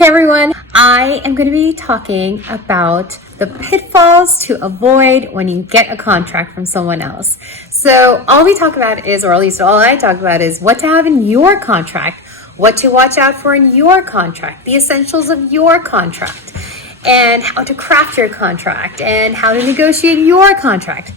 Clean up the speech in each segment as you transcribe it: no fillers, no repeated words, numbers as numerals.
Hey everyone, I am going to be talking about the pitfalls to avoid when you get a contract from someone else. So all we talk about is, or at least all I talk about is what to have in your contract, what to watch out for in your contract, the essentials of your contract, and how to craft your contract and how to negotiate your contract.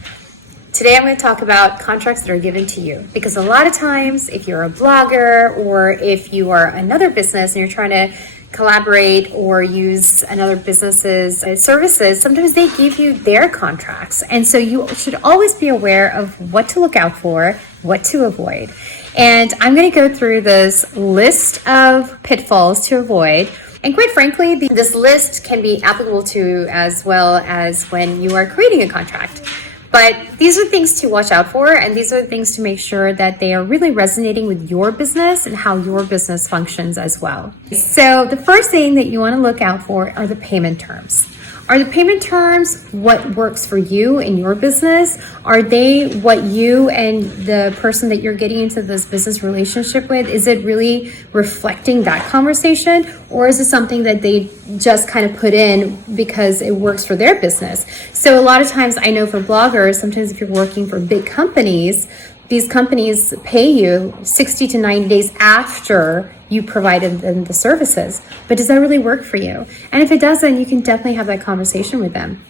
Today I'm going to talk about contracts that are given to you, because a lot of times if you're a blogger or if you are another business and you're trying to collaborate or use another business's services, sometimes they give you their contracts. And so you should always be aware of what to look out for, what to avoid. And I'm going to go through this list of pitfalls to avoid. And quite frankly, this list can be applicable to as well as when you are creating a contract. But these are things to watch out for, and these are things to make sure that they are really resonating with your business and how your business functions as well. So the first thing that you want to look out for are the payment terms. Are the payment terms what works for you in your business? Are they what you and the person that you're getting into this business relationship with, is it really reflecting that conversation? Or is it something that they just kind of put in because it works for their business? So a lot of times I know for bloggers, sometimes if you're working for big companies, these companies pay you 60 to 90 days after you provided them the services. But does that really work for you? And if it doesn't, you can definitely have that conversation with them.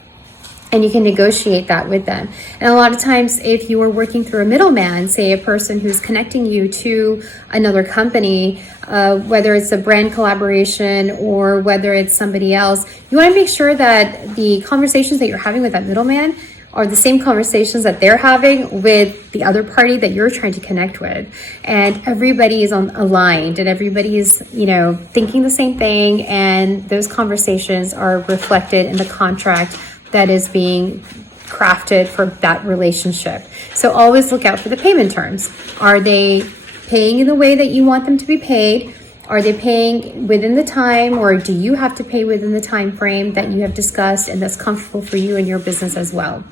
And you can negotiate that with them. And a lot of times, if you are working through a middleman, say a person who's connecting you to another company, whether it's a brand collaboration or whether it's somebody else, you want to make sure that the conversations that you're having with that middleman are the same conversations that they're having with the other party that you're trying to connect with. And everybody is aligned and everybody is, thinking the same thing. And those conversations are reflected in the contract that is being crafted for that relationship. So always look out for the payment terms. Are they paying in the way that you want them to be paid? Are they paying within the time, or do you have to pay within the time frame that you have discussed and that's comfortable for you and your business as well?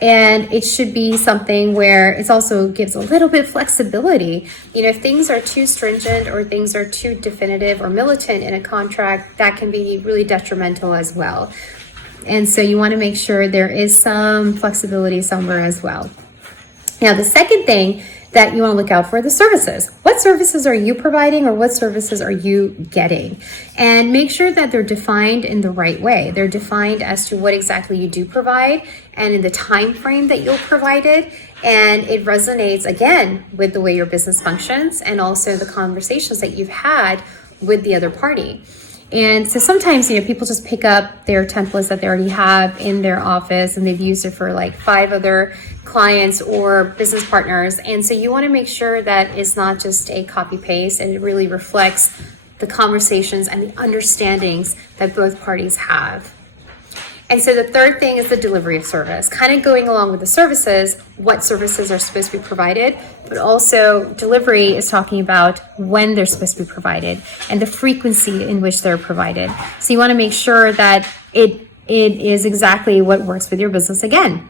And it should be something where it also gives a little bit of flexibility. If things are too stringent or things are too definitive or militant in a contract, that can be really detrimental as well. And so you want to make sure there is some flexibility somewhere as well. Now, the second thing that you want to look out for the services. What services are you providing, or what services are you getting? And make sure that they're defined in the right way. They're defined as to what exactly you do provide and in the time frame that you'll provide it. And it resonates, again, with the way your business functions and also the conversations that you've had with the other party. And so sometimes, people just pick up their templates that they already have in their office and they've used it for like 5 other clients or business partners. And so you want to make sure that it's not just a copy paste and it really reflects the conversations and the understandings that both parties have. And so the third thing is the delivery of service, kind of going along with the services, what services are supposed to be provided, but also delivery is talking about when they're supposed to be provided and the frequency in which they're provided. So you want to make sure that it is exactly what works with your business again.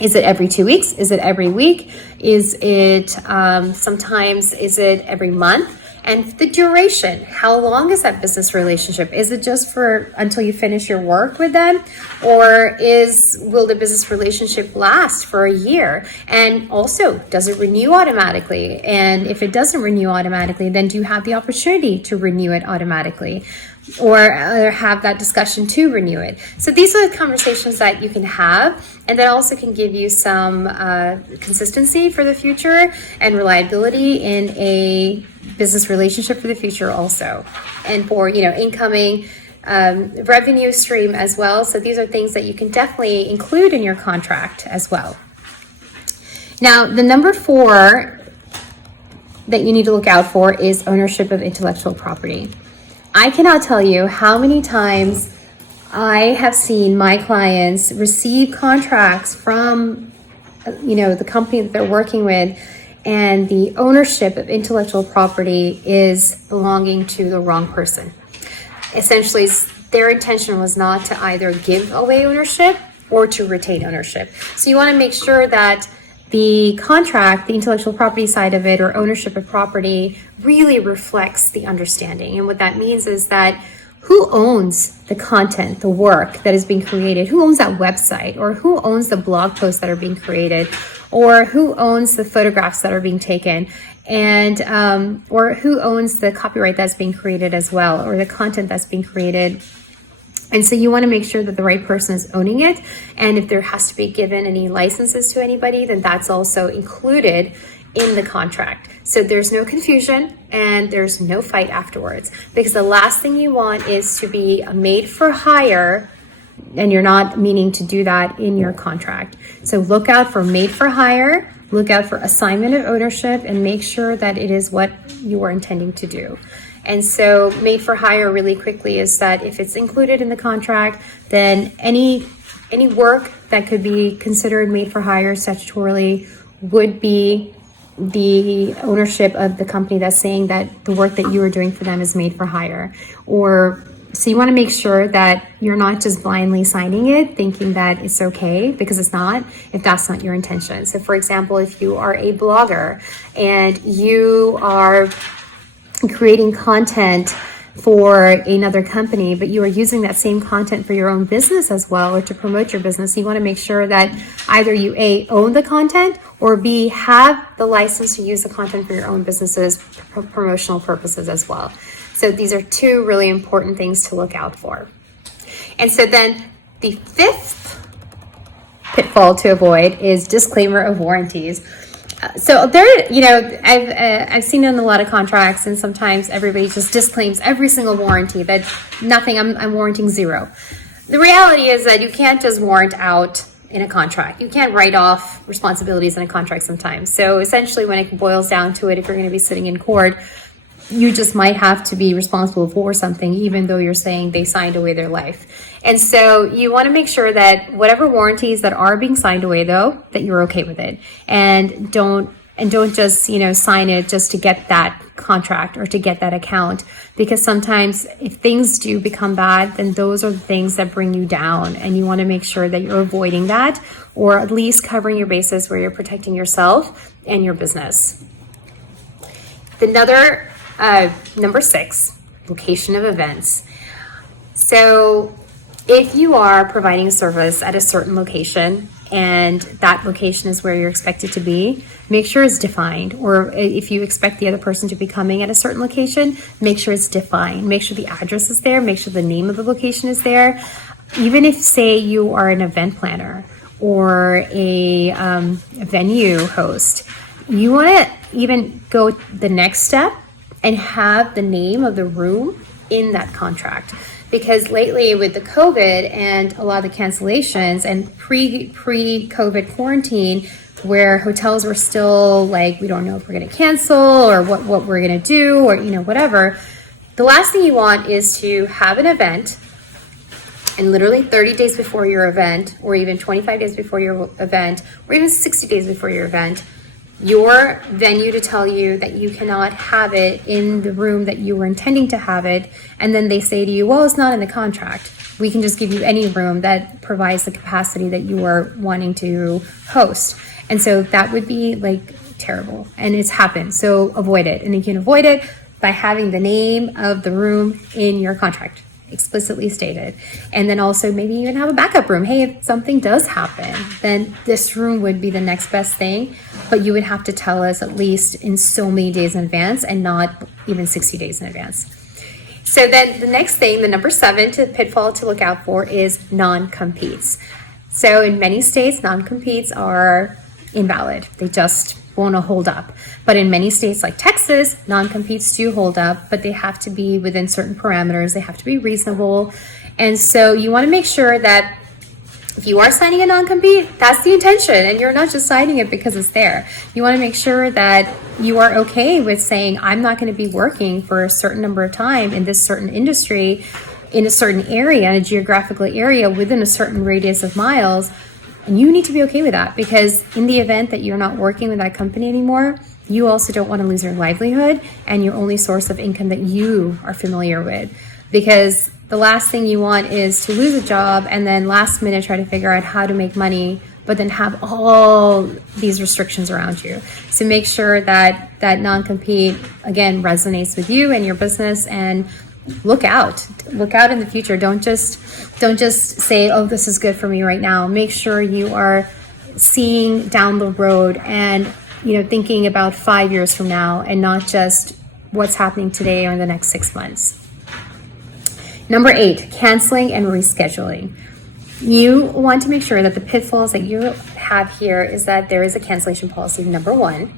Is it every 2 weeks? Is it every week? Is it sometimes, is it every month? And the duration, how long is that business relationship? Is it just for until you finish your work with them? Or will the business relationship last for a year? And also, does it renew automatically? And if it doesn't renew automatically, then do you have the opportunity to renew it automatically? Or have that discussion to renew it. So these are the conversations that you can have, and that also can give you some consistency for the future and reliability in a business relationship for the future also, and for incoming revenue stream as well. So these are things that you can definitely include in your contract as well. Now, the number 4 that you need to look out for is ownership of intellectual property. I cannot tell you how many times I have seen my clients receive contracts from, the company that they're working with, and the ownership of intellectual property is belonging to the wrong person. Essentially, their intention was not to either give away ownership or to retain ownership. So you want to make sure that the contract, the intellectual property side of it, or ownership of property, really reflects the understanding. And what that means is that who owns the content, the work that is being created? Who owns that website? Or who owns the blog posts that are being created? Or who owns the photographs that are being taken? And or who owns the copyright that's being created as well, or the content that's being created? And so you want to make sure that the right person is owning it. And if there has to be given any licenses to anybody, then that's also included in the contract. So there's no confusion and there's no fight afterwards, because the last thing you want is to be a made for hire, and you're not meaning to do that in your contract. So look out for made for hire, look out for assignment of ownership, and make sure that it is what you are intending to do. And so made for hire, really quickly, is that if it's included in the contract, then any work that could be considered made for hire statutorily would be the ownership of the company that's saying that the work that you are doing for them is made for hire. Or so you want to make sure that you're not just blindly signing it thinking that it's okay, because it's not, if that's not your intention. So for example, if you are a blogger and you are creating content for another company, but you are using that same content for your own business as well, or to promote your business, you want to make sure that either you A, own the content, or B, have the license to use the content for your own business's promotional purposes as well. So these are two really important things to look out for. And so then the fifth pitfall to avoid is disclaimer of warranties. So there, I've seen it in a lot of contracts, and sometimes everybody just disclaims every single warranty that nothing, I'm warranting zero. The reality is that you can't just warrant out in a contract. You can't write off responsibilities in a contract sometimes. So essentially, when it boils down to it, if you're going to be sitting in court, you just might have to be responsible for something, even though you're saying they signed away their life. And so you want to make sure that whatever warranties that are being signed away, though, that you're okay with it, and don't just sign it just to get that contract or to get that account, because sometimes if things do become bad, then those are the things that bring you down, and you want to make sure that you're avoiding that, or at least covering your bases where you're protecting yourself and your business. Another number 6, location of events. So if you are providing a service at a certain location and that location is where you're expected to be, make sure it's defined. Or if you expect the other person to be coming at a certain location, make sure it's defined. Make sure the address is there. Make sure the name of the location is there. Even if, say, you are an event planner or a venue host, you want to even go the next step and have the name of the room in that contract. Because lately with the COVID and a lot of the cancellations and pre-COVID quarantine, where hotels were still like, we don't know if we're going to cancel or what we're going to do, or whatever, the last thing you want is to have an event and literally 30 days before your event, or even 25 days before your event, or even 60 days before your event, your venue to tell you that you cannot have it in the room that you were intending to have it, and then they say to you, well, it's not in the contract. We can just give you any room that provides the capacity that you are wanting to host. And so that would be like terrible, and it's happened. So avoid it, and you can avoid it by having the name of the room in your contract explicitly stated. And then also maybe even have a backup room. Hey, if something does happen, then this room would be the next best thing, but you would have to tell us at least in so many days in advance, and not even 60 days in advance. So then the next thing, the number 7 to pitfall to look out for, is non-competes. So in many states, non-competes are invalid. They just won't hold up. But in many states like Texas, non-competes do hold up, but they have to be within certain parameters. They have to be reasonable. And so you want to make sure that if you are signing a non-compete, that's the intention, and you're not just signing it because it's there. You want to make sure that you are okay with saying, I'm not going to be working for a certain number of time in this certain industry, in a certain area, in a geographical area, within a certain radius of miles. And you need to be okay with that, because in the event that you're not working with that company anymore, you also don't want to lose your livelihood and your only source of income that you are familiar with. Because the last thing you want is to lose a job and then last minute try to figure out how to make money but then have all these restrictions around you. So make sure that that non-compete, again, resonates with you and your business, and look out in the future. Don't just say, oh, this is good for me right now. Make sure you are seeing down the road and, thinking about 5 years from now, and not just what's happening today or in the next 6 months. Number 8, canceling and rescheduling. You want to make sure that the pitfalls that you have here is that there is a cancellation policy, number 1.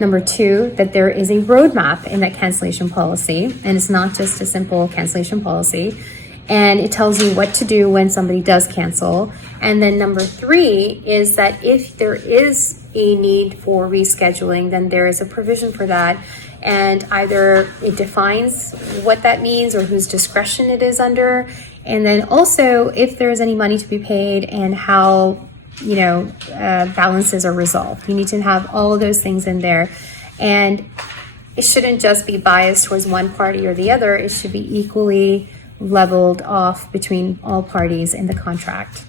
Number 2, that there is a roadmap in that cancellation policy, and it's not just a simple cancellation policy. And it tells you what to do when somebody does cancel. And then number 3 is that if there is a need for rescheduling, then there is a provision for that. And either it defines what that means or whose discretion it is under. And then also if there is any money to be paid and how, balances are resolved. You need to have all of those things in there. And it shouldn't just be biased towards one party or the other. It should be equally leveled off between all parties in the contract.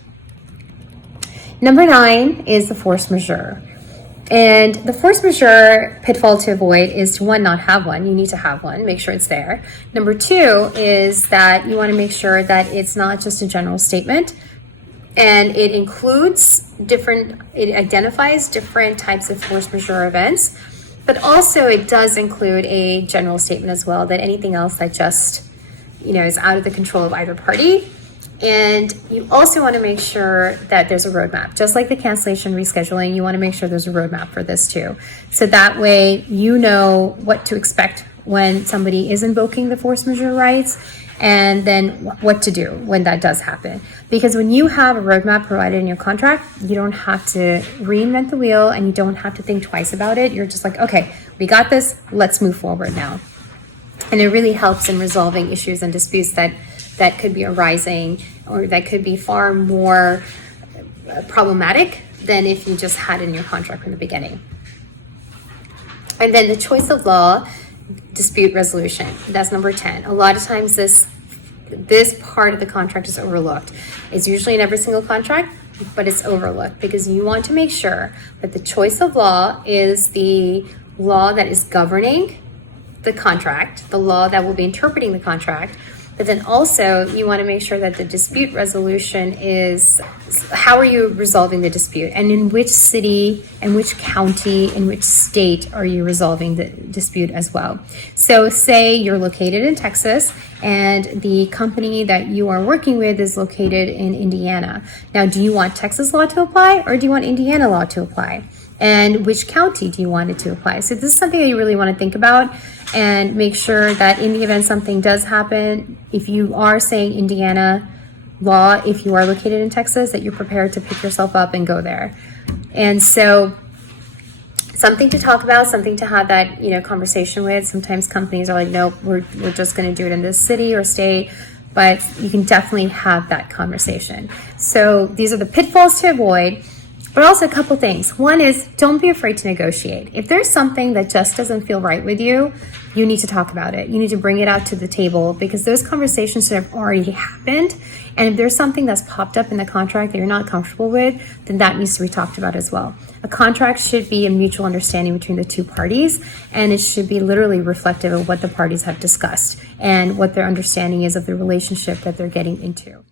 Number 9 is the force majeure. And the force majeure pitfall to avoid is to, 1, not have one. You need to have one, make sure it's there. Number 2 is that you want to make sure that it's not just a general statement, and it identifies different types of force majeure events, but also it does include a general statement as well, that anything else that just, is out of the control of either party. And you also want to make sure that there's a roadmap. Just like the cancellation rescheduling, you want to make sure there's a roadmap for this too. So that way you know what to expect when somebody is invoking the force majeure rights, and then what to do when that does happen. Because when you have a roadmap provided in your contract, you don't have to reinvent the wheel, and you don't have to think twice about it. You're just like, okay, we got this, let's move forward now. And it really helps in resolving issues and disputes that could be arising, or that could be far more problematic than if you just had it in your contract from the beginning. And then the choice of law dispute resolution, that's number 10. A lot of times this part of the contract is overlooked. It's usually in every single contract, but it's overlooked because you want to make sure that the choice of law is the law that is governing the contract, the law that will be interpreting the contract. But then also you want to make sure that the dispute resolution is, how are you resolving the dispute, and in which city and which county and which state are you resolving the dispute as well. So say you're located in Texas and the company that you are working with is located in Indiana. Now, do you want Texas law to apply, or do you want Indiana law to apply? And which county do you want it to apply? So this is something that you really want to think about, and make sure that in the event something does happen, if you are saying Indiana law, if you are located in Texas, that you're prepared to pick yourself up and go there. And so something to talk about, something to have that, conversation with. Sometimes companies are like, nope, we're just going to do it in this city or state, but you can definitely have that conversation. So these are the pitfalls to avoid. But also a couple things. One is, don't be afraid to negotiate. If there's something that just doesn't feel right with you, you need to talk about it. You need to bring it out to the table, because those conversations should have already happened. And if there's something that's popped up in the contract that you're not comfortable with, then that needs to be talked about as well. A contract should be a mutual understanding between the two parties, and it should be literally reflective of what the parties have discussed and what their understanding is of the relationship that they're getting into.